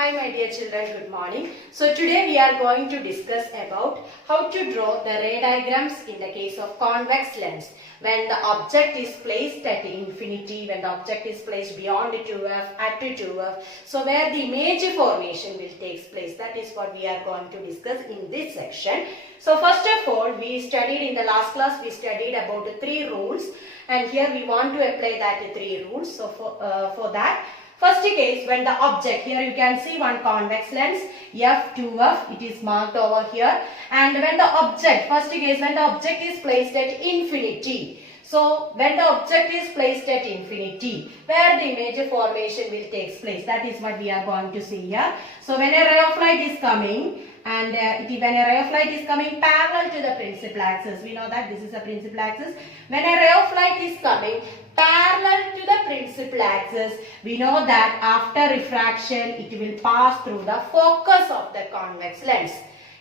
Hi my dear children, good morning. So today we are going to discuss about how to draw the ray diagrams in the case of convex lens. When the object is placed at infinity, when the object is placed beyond 2f, at 2f. So where the image formation will take place, that is what we are going to discuss in this section. So first of all, we studied in the last class, we studied about the 3 rules, and here we want to apply that 3 rules. So for that, first case, when the object, here you can see one convex lens, f2f, it is marked over here. And when the object, first case, when the object is placed at infinity. So, when the object is placed at infinity, where the image formation will take place, that is what we are going to see here. So, when a ray of light is coming, and when a ray of light is coming parallel to the principal axis, we know that this is the principal axis. When a ray of light is coming parallel to the principal axis, we know that after refraction it will pass through the focus of the convex lens.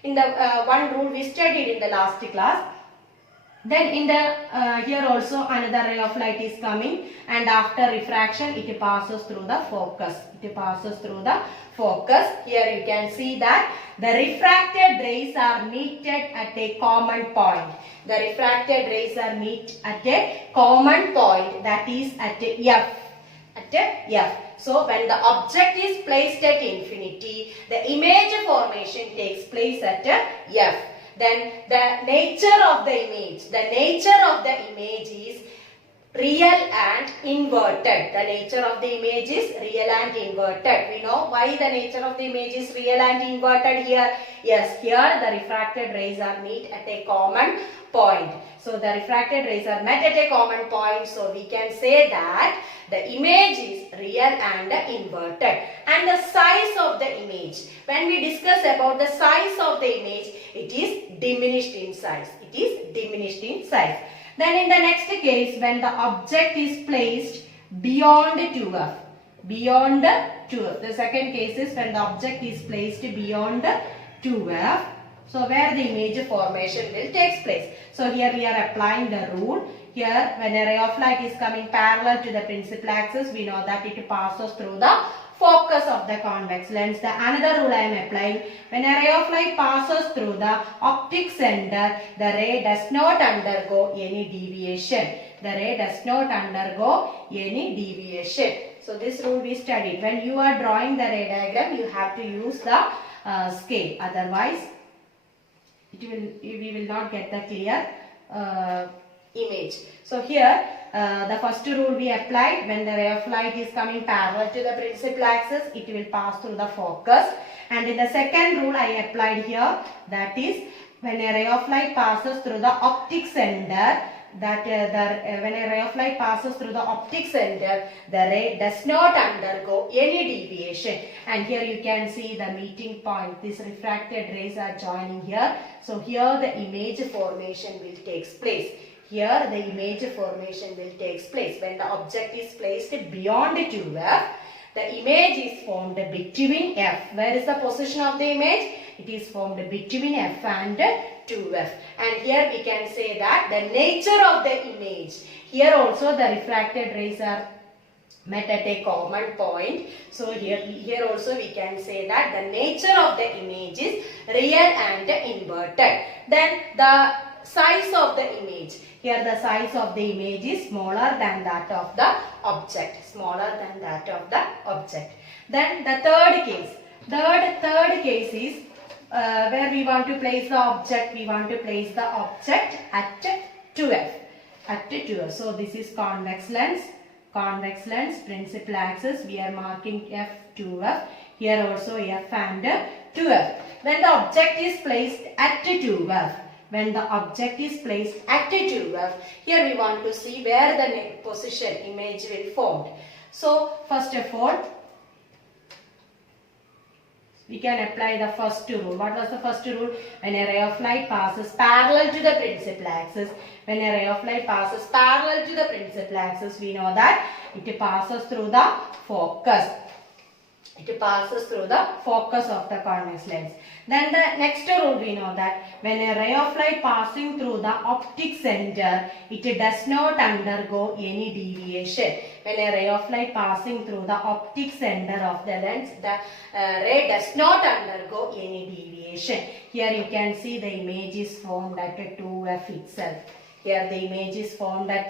In the one rule we studied in the last class. Then in the here also another ray of light is coming, and after refraction it passes through the focus. It passes through the focus. Here you can see that the refracted rays are meted at a common point. The refracted rays are met at a common point, that is at a f. At a f. So when the object is placed at infinity, the image formation takes place at a f. Then the nature of the image is real and inverted. The nature of the image is real and inverted. We know why the nature of the image is real and inverted here. Yes, here the refracted rays are met at a common point. So the refracted rays are met at a common point. So we can say that the image is real and inverted. And the size of the image, when we discuss about the size of the image, it is diminished in size. It is diminished in size. Then in the next case, when the object is placed beyond 2f. Beyond 2f. The second case is when the object is placed beyond 2f. So where the image formation will take place. So here we are applying the rule. Here when a ray of light is coming parallel to the principal axis, we know that it passes through the focus of the convex lens. The another rule I am applying, when a ray of light passes through the optic center, the ray does not undergo any deviation. The ray does not undergo any deviation. So this rule we studied. When you are drawing the ray diagram, you have to use the scale. Otherwise, we will not get the clear image. So here the first rule we applied, when the ray of light is coming parallel to the principal axis, it will pass through the focus. And in the second rule I applied here, that is when a ray of light passes through the optic center, that when a ray of light passes through the optic center, the ray does not undergo any deviation. And here you can see the meeting point. These refracted rays are joining here. So here the image formation will take place. Here the image formation will take place. When the object is placed beyond 2f, the image is formed between f. Where is the position of the image? It is formed between f and 2f. And here we can say that the nature of the image. Here also the refracted rays are met at a common point. So here also we can say that the nature of the image is real and inverted. Then the size of the image. Here the size of the image is smaller than that of the object. Smaller than that of the object. Then the third case. Third case is where we want to place the object. We want to place the object at 2f. At 2f. So this is convex lens. Convex lens, principal axis. We are marking f2f. Here also f and 2f. When the object is placed at 2f. When the object is placed at 2f, here we want to see where the position image will form. So first of all, we can apply the first rule. What was the first rule? When a ray of light passes parallel to the principal axis, when a ray of light passes parallel to the principal axis, we know that it passes through the focus. it passes through the focus of the convex lens. Then the next rule we know that when a ray of light passing through the optic center, it does not undergo any deviation. When a ray of light passing through the optic center of the lens, the ray does not undergo any deviation. Here you can see the image is formed at 2f itself. Here the image is formed at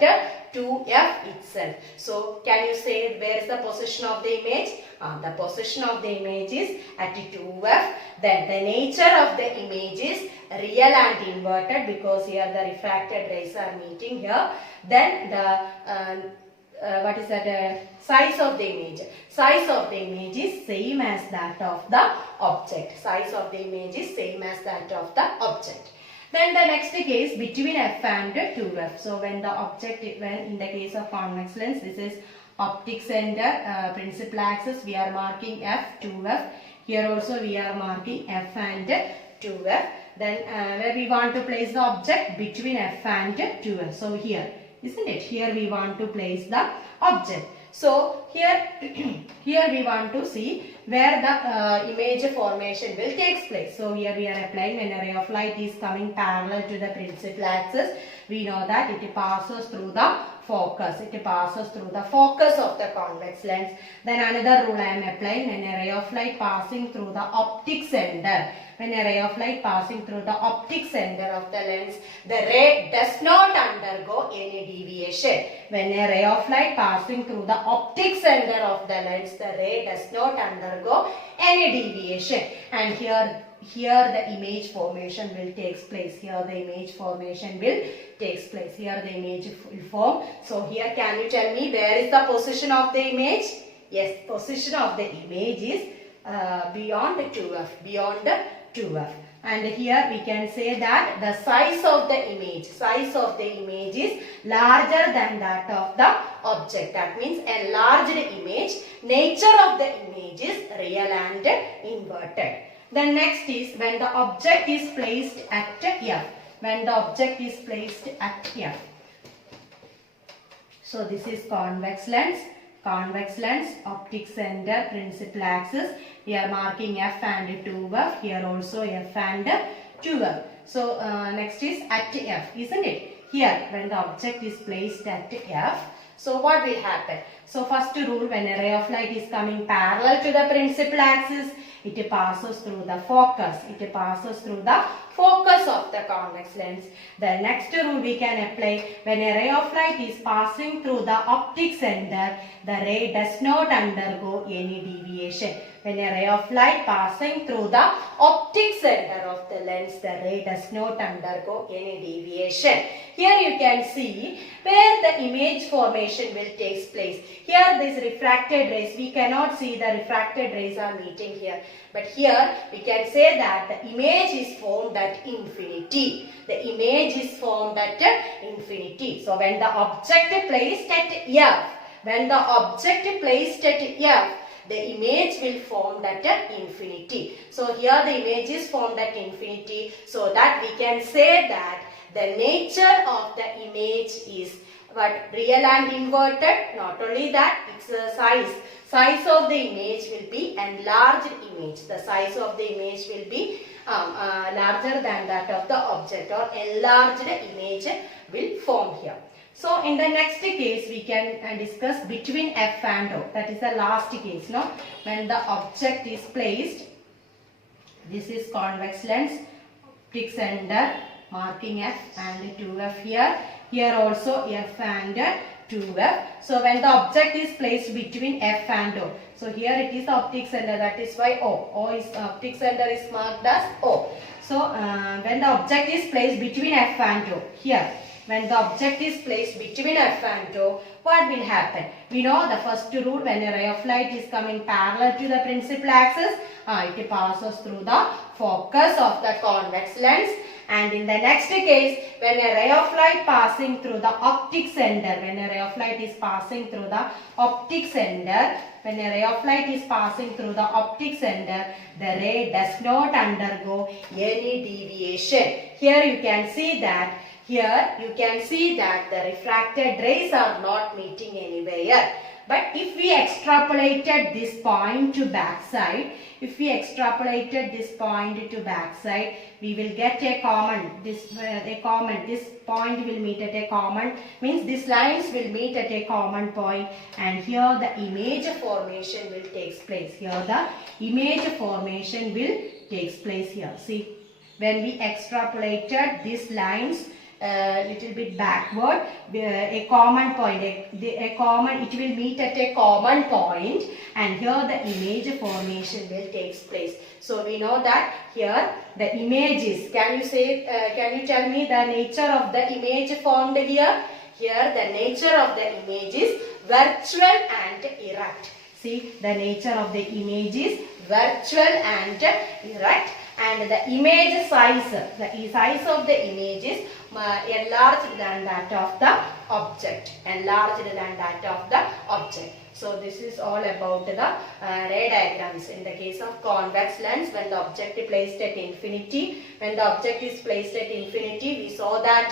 2f itself. So can you say where is the position of the image? The position of the image is at 2f. Then the nature of the image is real and inverted, because here the refracted rays are meeting here. Then the size of the image. Size of the image is same as that of the object. Size of the image is same as that of the object. Then the next case between f and 2f. So when the object, when in the case of convex lens, this is optic center, principal axis, we are marking f, 2f. Here also we are marking f and 2f. Then where we want to place the object between f and 2f. So here, isn't it? Here we want to place the object. So here, here we want to see where the image formation will take place. So here we are applying when a ray of light is coming parallel to the principal axis. We know that it passes through the focus. It passes through the focus of the convex lens. Then another rule I am applying when a ray of light passing through the optic center. When a ray of light passing through the optic center of the lens, the ray does not undergo any deviation. When a ray of light passing through the optic center of the lens, the ray does not undergo any deviation. And here the image formation will take place. Here the image formation will take place. Here the image will form. So here can you tell me where is the position of the image? Yes, position of the image is beyond 2f. Beyond 2f. And here we can say that the size of the image is larger than that of the object. That means enlarged image. Nature of the image is real and inverted. Then next is when the object is placed at f. When the object is placed at f. So this is convex lens. Convex lens, optic center, principal axis. We are marking f and 2f. Here also f and 2f. So next is at f, isn't it? Here when the object is placed at f. So what will happen? So first rule, when a ray of light is coming parallel to the principal axis, it passes through the focus. It passes through the focus of the convex lens. The next rule we can apply, when a ray of light is passing through the optic center, the ray does not undergo any deviation. When a ray of light passing through the optic center of the lens, the ray does not undergo any deviation. Here you can see where the image formation will take place. Here these refracted rays, we cannot see the refracted rays are meeting here. But here we can say that the image is formed at infinity. The image is formed at infinity. So when the object placed at f, the image will form at infinity. So here the image is formed at infinity, so that we can say that the nature of the image is real and inverted. Not only that, its size. Size of the image will be enlarged image. The size of the image will be larger than that of the object, or enlarged image will form here. So in the next case we can discuss between f and o. That is the last case, no? When the object is placed, this is convex lens, optic center, marking f and 2f here. Here also f and 2f. So when the object is placed between f and o. So here it is optic center, that is why o. O is optic center is marked as o. So when the object is placed between f and o, here. When the object is placed between f and o, what will happen? We know the first rule, when a ray of light is coming parallel to the principal axis, it passes through the focus of the convex lens. And in the next case, when a ray of light passing through the optic center, when a ray of light is passing through the optic center, when a ray of light is passing through the optic center, the ray does not undergo any deviation. Here you can see that the refracted rays are not meeting anywhere. But if we extrapolated this point to backside, if we extrapolated this point to backside, we will get a common, this point will meet at a common, means these lines will meet at a common point, and here the image formation will take place. Here the image formation will take place here. See, when we extrapolated these lines little bit backward, a common point, it will meet at a common point, and here the image formation will take place. So we know that here the images, can you tell me the nature of the image formed here? Here the nature of the image is virtual and erect. See, the nature of the image is virtual and erect, and the image size, the size of the image is enlarged than that of the object, enlarged than that of the object. So this is all about the ray diagrams in the case of convex lens. When the object is placed at infinity, when the object is placed at infinity, we saw that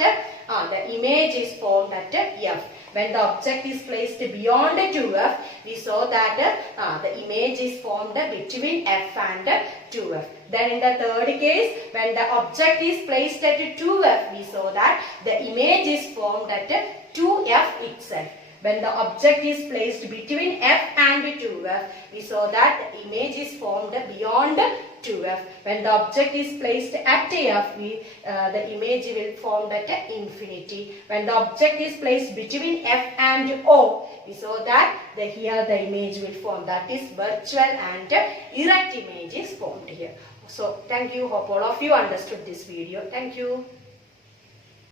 the image is formed at F. When the object is placed beyond 2F, we saw that the image is formed between F and 2F. Then in the third case, when the object is placed at 2F, we saw that the image is formed at 2F itself. When the object is placed between F and 2F, we saw that the image is formed beyond 2F. When the object is placed at F, the image will form at infinity. When the object is placed between F and O, we saw that here the image will form, that is virtual and erect image is formed here. So thank you. Hope all of you understood this video. Thank you.